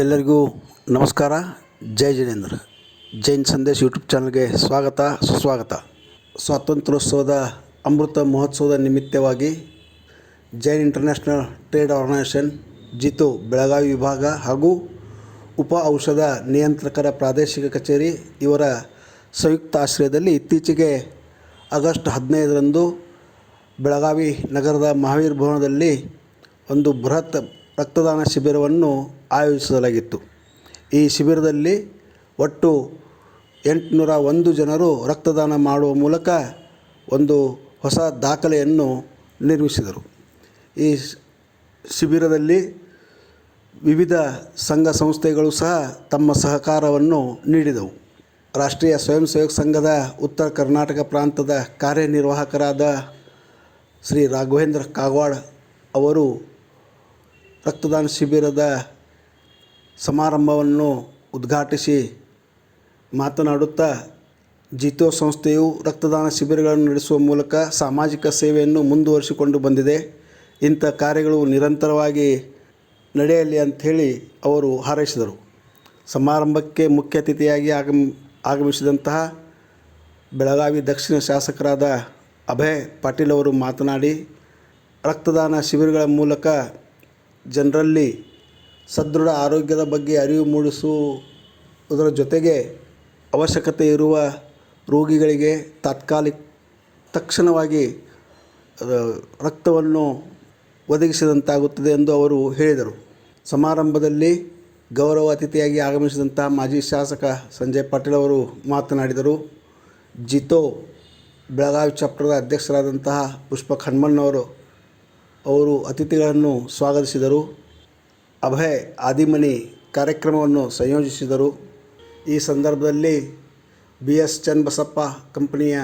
ಎಲ್ಲರಿಗೂ ನಮಸ್ಕಾರ. ಜೈ ಜಿನೇಂದ್ರ. ಜೈನ್ ಸಂದೇಶ್ ಯೂಟ್ಯೂಬ್ ಚಾನಲ್ಗೆ ಸ್ವಾಗತ ಸುಸ್ವಾಗತ. ಸ್ವಾತಂತ್ರ್ಯೋತ್ಸವದ ಅಮೃತ ಮಹೋತ್ಸವದ ನಿಮಿತ್ತವಾಗಿ Jain international trade organisation JITO Belagavi ವಿಭಾಗ ಹಾಗೂ ಉಪ ಔಷಧ ನಿಯಂತ್ರಕರ ಪ್ರಾದೇಶಿಕ ಕಚೇರಿ ಇವರ ಸಂಯುಕ್ತ ಆಶ್ರಯದಲ್ಲಿ ಇತ್ತೀಚೆಗೆ ಆಗಸ್ಟ್ 15ರಂದು ಬೆಳಗಾವಿ ನಗರದ ಮಹಾವೀರ ಭವನದಲ್ಲಿ ಒಂದು ಬೃಹತ್ ರಕ್ತದಾನ ಶಿಬಿರವನ್ನು ಆಯೋಜಿಸಲಾಗಿತ್ತು. ಈ ಶಿಬಿರದಲ್ಲಿ ಒಟ್ಟು 801 ಜನರು ರಕ್ತದಾನ ಮಾಡುವ ಮೂಲಕ ಒಂದು ಹೊಸ ದಾಖಲೆಯನ್ನು ನಿರ್ಮಿಸಿದರು. ಈ ಶಿಬಿರದಲ್ಲಿ ವಿವಿಧ ಸಂಘ ಸಂಸ್ಥೆಗಳು ಸಹ ತಮ್ಮ ಸಹಕಾರವನ್ನು ನೀಡಿದವು. ರಾಷ್ಟ್ರೀಯ ಸ್ವಯಂ ಸೇವಕ ಸಂಘದ ಉತ್ತರ ಕರ್ನಾಟಕ ಪ್ರಾಂತದ ಕಾರ್ಯನಿರ್ವಾಹಕರಾದ ಶ್ರೀ ರಾಘವೇಂದ್ರ ಕಾಗವಾಡ್ ಅವರು ರಕ್ತದಾನ ಶಿಬಿರದ ಸಮಾರಂಭವನ್ನು ಉದ್ಘಾಟಿಸಿ ಮಾತನಾಡುತ್ತಾ, ಜಿತೋ ಸಂಸ್ಥೆಯು ರಕ್ತದಾನ ಶಿಬಿರಗಳನ್ನು ನಡೆಸುವ ಮೂಲಕ ಸಾಮಾಜಿಕ ಸೇವೆಯನ್ನು ಮುಂದುವರಿಸಿಕೊಂಡು ಬಂದಿದೆ. ಇಂಥ ಕಾರ್ಯಗಳು ನಿರಂತರವಾಗಿ ನಡೆಯಲಿ ಅಂಥೇಳಿ ಅವರು ಹಾರೈಸಿದರು. ಸಮಾರಂಭಕ್ಕೆ ಮುಖ್ಯ ಅತಿಥಿಯಾಗಿ ಆಗಮಿಸಿದಂತಹ ಬೆಳಗಾವಿ ದಕ್ಷಿಣ ಶಾಸಕರಾದ ಅಭಯ್ ಪಾಟೀಲ್ ಅವರು ಮಾತನಾಡಿ, ರಕ್ತದಾನ ಶಿಬಿರಗಳ ಮೂಲಕ ಜನರಲ್ಲಿ ಸದೃಢ ಆರೋಗ್ಯದ ಬಗ್ಗೆ ಅರಿವು ಮೂಡಿಸುವುದರ ಜೊತೆಗೆ ಅವಶ್ಯಕತೆ ಇರುವ ರೋಗಿಗಳಿಗೆ ತಕ್ಷಣವಾಗಿ ರಕ್ತವನ್ನು ಒದಗಿಸಿದಂತಾಗುತ್ತದೆ ಎಂದು ಅವರು ಹೇಳಿದರು. ಸಮಾರಂಭದಲ್ಲಿ ಗೌರವ ಅತಿಥಿಯಾಗಿ ಆಗಮಿಸಿದಂಥ ಮಾಜಿ ಶಾಸಕ ಸಂಜಯ್ ಪಾಟೀಲ್ ಅವರು ಮಾತನಾಡಿದರು. ಜಿತೋ ಬೆಳಗಾವಿ ಚಾಪ್ಟರ್ದ ಅಧ್ಯಕ್ಷರಾದಂತಹ ಪುಷ್ಪ ಖಂಡ್ಮಣ್ಣವರು ಅವರು ಅತಿಥಿಗಳನ್ನು ಸ್ವಾಗತಿಸಿದರು. ಅಭಯ್ ಆದಿಮನಿ ಕಾರ್ಯಕ್ರಮವನ್ನು ಸಂಯೋಜಿಸಿದರು. ಈ ಸಂದರ್ಭದಲ್ಲಿ BS ಚನ್ನಬಸಪ್ಪ ಕಂಪನಿಯ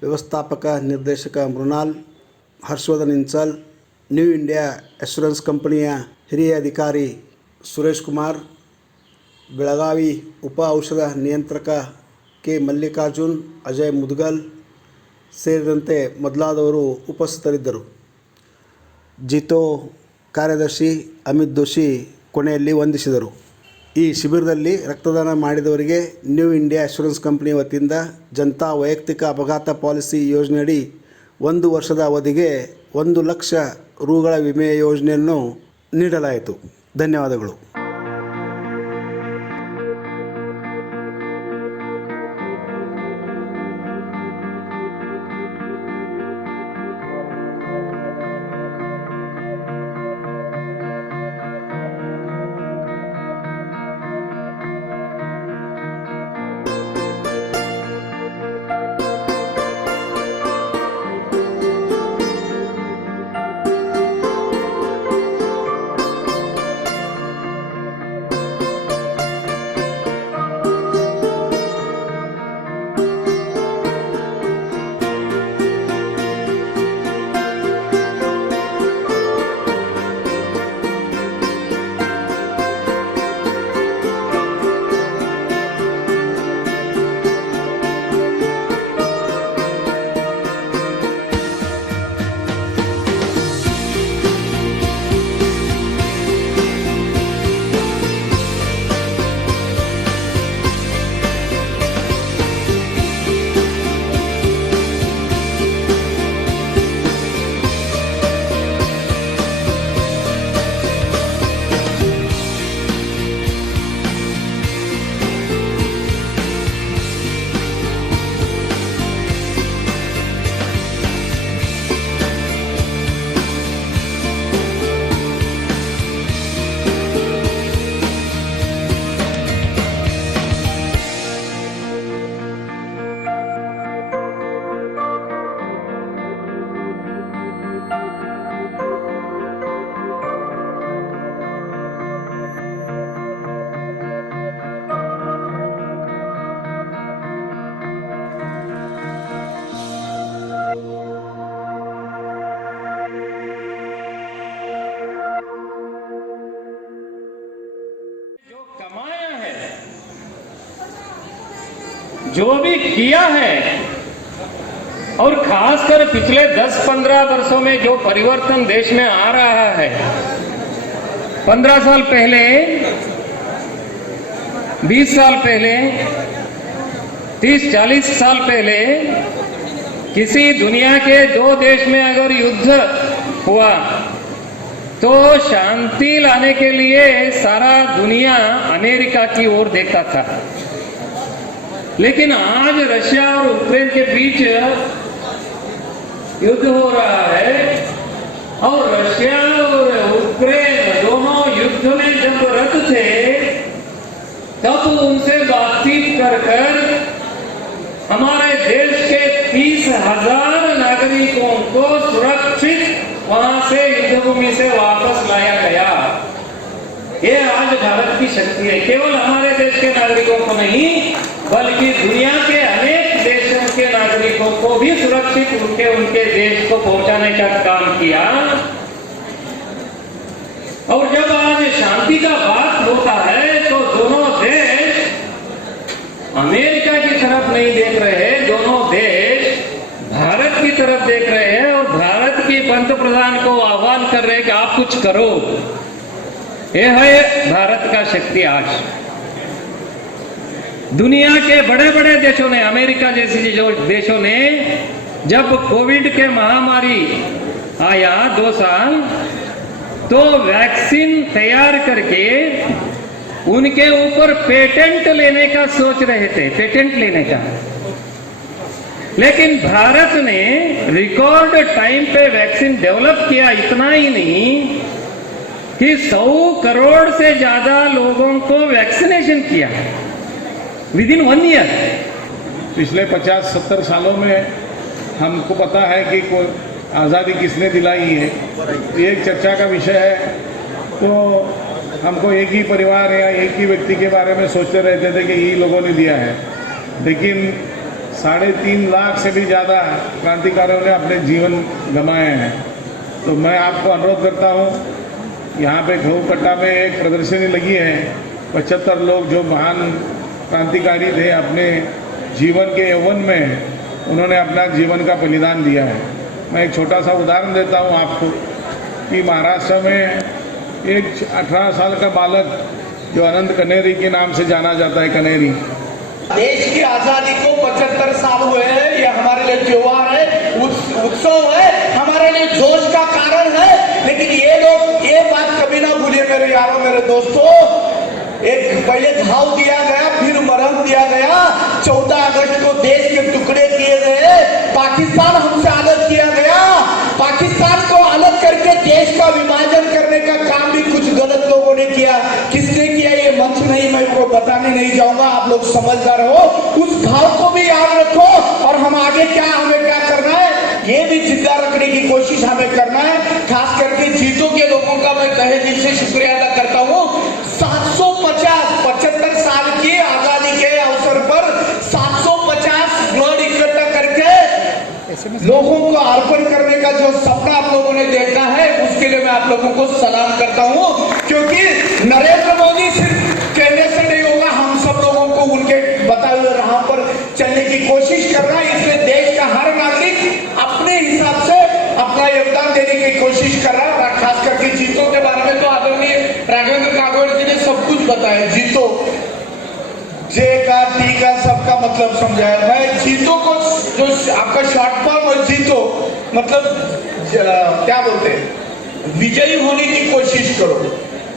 ವ್ಯವಸ್ಥಾಪಕ ನಿರ್ದೇಶಕ Mrinal, Harshvardhan Insal, new India assurance ಕಂಪನಿಯ ಹಿರಿಯ ಅಧಿಕಾರಿ ಸುರೇಶ್ ಕುಮಾರ್, ಬೆಳಗಾವಿ ಉಪ ಔಷಧ ನಿಯಂತ್ರಕ ಕೆ ಮಲ್ಲಿಕಾರ್ಜುನ್, ಅಜಯ್ ಮುದ್ಗಲ್ ಸೇರಿದಂತೆ ಮೊದಲಾದವರು ಉಪಸ್ಥಿತರಿದ್ದರು. ಜಿತೋ ಕಾರ್ಯದರ್ಶಿ ಅಮಿತ್ ದೋಶಿ ಕೊನೆಯಲ್ಲಿ ವಂದಿಸಿದರು. ಈ ಶಿಬಿರದಲ್ಲಿ ರಕ್ತದಾನ ಮಾಡಿದವರಿಗೆ ನ್ಯೂ ಇಂಡಿಯಾ ಅಶ್ಯೂರೆನ್ಸ್ ಕಂಪನಿ ವತಿಯಿಂದ ಜನತಾ ವೈಯಕ್ತಿಕ ಅಪಘಾತ ಪಾಲಿಸಿ ಯೋಜನೆಯಡಿ 1 ವರ್ಷದ ಅವಧಿಗೆ 1 ಲಕ್ಷ ರುಗಳ ವಿಮೆ ಯೋಜನೆಯನ್ನು ನೀಡಲಾಯಿತು. ಧನ್ಯವಾದಗಳು. जो भी किया है और खासकर पिछले 10-15 वर्षों में जो परिवर्तन देश में आ रहा है, 15 साल पहले 20 साल पहले, 30-40 साल पहले किसी दुनिया के दो देश में अगर युद्ध हुआ तो शांति लाने के लिए सारा दुनिया अमेरिका की ओर देखता था। लेकिन आज रशिया और यूक्रेन के बीच युद्ध हो रहा है और रशिया और यूक्रेन दोनों युद्ध में जब रत थे तब उनसे बातचीत कर हमारे देश के 30,000 नागरिकों को सुरक्षित वहां से युद्धभूमि से वापस लाया गया। ये आज भारत की शक्ति है। केवल हमारे देश के नागरिकों को नहीं बल्कि दुनिया के अनेक देशों के नागरिकों को भी सुरक्षित उनके देश को पहुंचाने का काम किया। और जब आज शांति का बात होता है तो दोनों देश अमेरिका की तरफ नहीं देख रहे, दोनों देश भारत की तरफ देख रहे हैं और भारत के पंतप्रधान को आह्वान कर रहे हैं कि आप कुछ करो। यह है भारत का शक्ति। आज दुनिया के बड़े बड़े देशों ने, अमेरिका जैसे जो देशों ने जब कोविड के महामारी आया 2 साल तो वैक्सीन तैयार करके उनके ऊपर पेटेंट लेने का सोच रहे थे, पेटेंट लेने का। लेकिन भारत ने रिकॉर्ड टाइम पे वैक्सीन डेवलप किया। इतना ही नहीं कि 100 करोड़ से ज्यादा लोगों को वैक्सीनेशन किया विद इन 1 ईयर। पिछले 50-70 सालों में हमको पता है कि कोई आज़ादी किसने दिलाई है, एक चर्चा का विषय है। तो हमको एक ही परिवार या एक ही व्यक्ति के बारे में सोचते रहते थे कि यही लोगों ने दिया है। लेकिन 3.5 लाख से भी ज़्यादा क्रांतिकारियों ने अपने जीवन गंवाए हैं। तो मैं आपको अनुरोध करता हूँ, यहाँ पे घऊकट्टा में एक प्रदर्शनी लगी है। 75 लोग जो महान क्रांतिकारी थे, अपने जीवन के यौवन में उन्होंने अपना जीवन का बलिदान दिया है। मैं एक छोटा सा उदाहरण देता हूँ आपको कि महाराष्ट्र में एक 18 साल का बालक जो अनंत कनेरी के नाम से जाना जाता है, कनेरी, देश की आजादी को 75 साल हुए हैं। ये हमारे लिए त्योहार है, उत्सव है, हमारे लिए जोश का कारण है। लेकिन ये लोग ये बात कभी ना भूलिए मेरे यारों, मेरे दोस्तों, एक पहले घाव दिया गया, फिर मरहम दिया गया। 14 अगस्त को देश के टुकड़े किए गए, पाकिस्तान हमसे अलग किया गया। पाकिस्तान को अलग करके देश का विभाजन करने का काम भी कुछ गलत लोगों ने किया। किसने किया ये मंच नहीं, मैं को बताने नहीं जाऊंगा, आप लोग समझदार हो। उस घाव को भी याद रखो और हम आगे हमें क्या करना है ये भी जिंदा रखने की कोशिश हमें करना है। खास करके जीतो के लोगों का मैं तहे दिल से शुक्रिया अदा करता हूँ। 75 साल की आजादी के अवसर पर 750 ब्लड इकट्ठा करके लोगों को अर्पण करने का जो सपना आप लोगों ने देखा है, उसके लिए मैं आप लोगों को सलाम करता हूँ। क्योंकि नरेंद्र मोदी सिर्फ कहने से नहीं होगा, हम सब लोगों को उनके बताए हुए राह पर चलने की कोशिश करना है। इसलिए देश का हर नागरिक अपने हिसाब से अपना योगदान देने की कोशिश कर रहा है। खास करके जीतो के बारे में तो आदरणीय राघवेंद्र कागड़ जी ने सब कुछ बताया। जीतो, जे का टी का सबका मतलब समझाया। मैं जीतो को जो आपका शॉर्ट फॉर्म और जीतो मतलब क्या बोलते हैं, विजयी होने की कोशिश करो।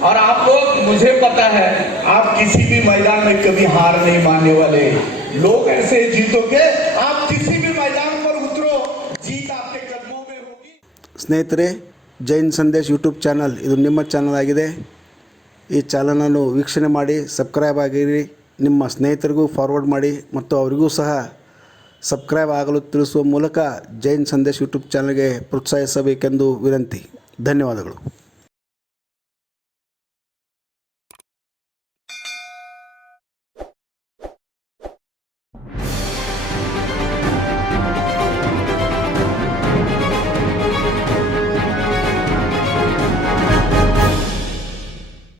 और आप लोग, मुझे पता है आप किसी भी मैदान में कभी हार नहीं मानने वाले लोग ऐसे जीतो के। आप किसी भी मैदान पर उतरो, जीत आपके कदमों में होगी। ಸ್ನೇಹಿತರೆ, ಜೈನ್ ಸಂದೇಶ್ ಯೂಟ್ಯೂಬ್ ಚಾನಲ್ ಇದು ನಿಮ್ಮ ಚಾನಲ್ ಆಗಿದೆ. ಈ ಚಾನಲನ್ನು ವೀಕ್ಷಣೆ ಮಾಡಿ ಸಬ್ಸ್ಕ್ರೈಬ್ ಆಗಿರಿ. ನಿಮ್ಮ ಸ್ನೇಹಿತರಿಗೂ ಫಾರ್ವರ್ಡ್ ಮಾಡಿ ಮತ್ತು ಅವರಿಗೂ ಸಹ ಸಬ್ಸ್ಕ್ರೈಬ್ ಆಗಲು ತಿಳಿಸುವ ಮೂಲಕ ಜೈನ್ ಸಂದೇಶ್ ಯೂಟ್ಯೂಬ್ ಚಾನಲ್ಗೆ ಪ್ರೋತ್ಸಾಹಿಸಬೇಕೆಂದು ವಿನಂತಿ. ಧನ್ಯವಾದಗಳು.